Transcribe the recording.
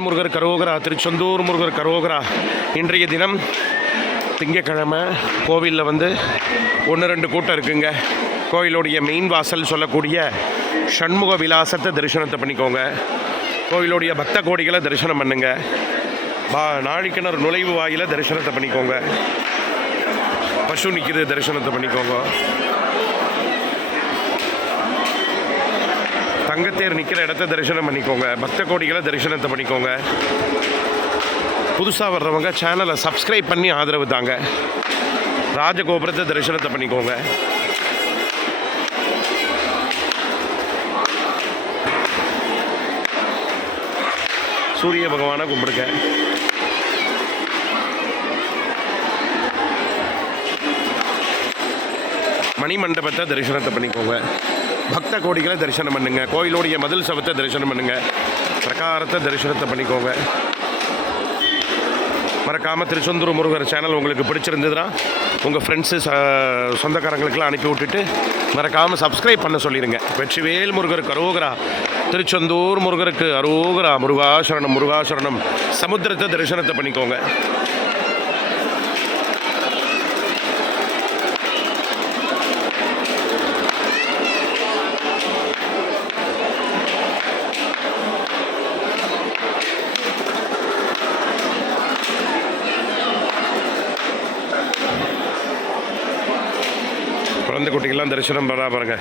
முருகர் கரோகரா, திருச்செந்தூர் முருகர் கரோகரா. இன்றைய தினம் திங்கக்கிழமை. கோவிலில் 1-2 கூட்டம் இருக்குங்க. கோயிலுடைய மெயின் வாசல் சொல்லக்கூடிய ஷண்முக விலாசத்தை தரிசனத்தை பண்ணிக்கோங்க. கோயிலுடைய பக்த கோடிகளை தரிசனம் பண்ணுங்க. நாழிக்கிணறு நுழைவு வாயில தரிசனத்தை பண்ணிக்கோங்க. பசு நிற்கிது, தரிசனத்தை பண்ணிக்கோங்க. தங்கத்தேர் நிற்கிற இடத்த தரிசனம் பண்ணிக்கோங்க. பக்த கோடிகளை தரிசனத்தை பண்ணிக்கோங்க. புதுசாக வர்றவங்க சேனலை சப்ஸ்கிரைப் பண்ணி ஆதரவு தாங்க. ராஜகோபுரத்தை தரிசனத்தை பண்ணிக்கோங்க. சூரிய பகவானை கும்பிடுங்க. மணிமண்டபத்தை தரிசனத்தை பண்ணிக்கோங்க. பக்த கோடிகளை தரிசனம் பண்ணுங்க. கோயிலுடைய மதில் சவத்தை தரிசனம் பண்ணுங்க. பிரகாரத்தை தரிசனத்தை பண்ணிக்கோங்க. மறக்காமல் திருச்செந்தூர் முருகர் சேனல் உங்களுக்கு பிடிச்சிருந்ததுன்னா உங்கள் ஃப்ரெண்ட்ஸு சொந்தக்காரங்களுக்கெல்லாம் அனுப்பி விட்டுட்டு மறக்காமல் சப்ஸ்கிரைப் பண்ண சொல்லிடுங்க. வெற்றிவேல் முருகர் கரோகரா, திருச்செந்தூர் முருகருக்கு அரோகரா. முருகாசரணம் முருகாசரணம். சமுத்திரத்தை தரிசனத்தை பண்ணிக்கோங்க. குழந்தை குட்டிகள்லாம் தரிசனம் பண்ணா பாருங்க.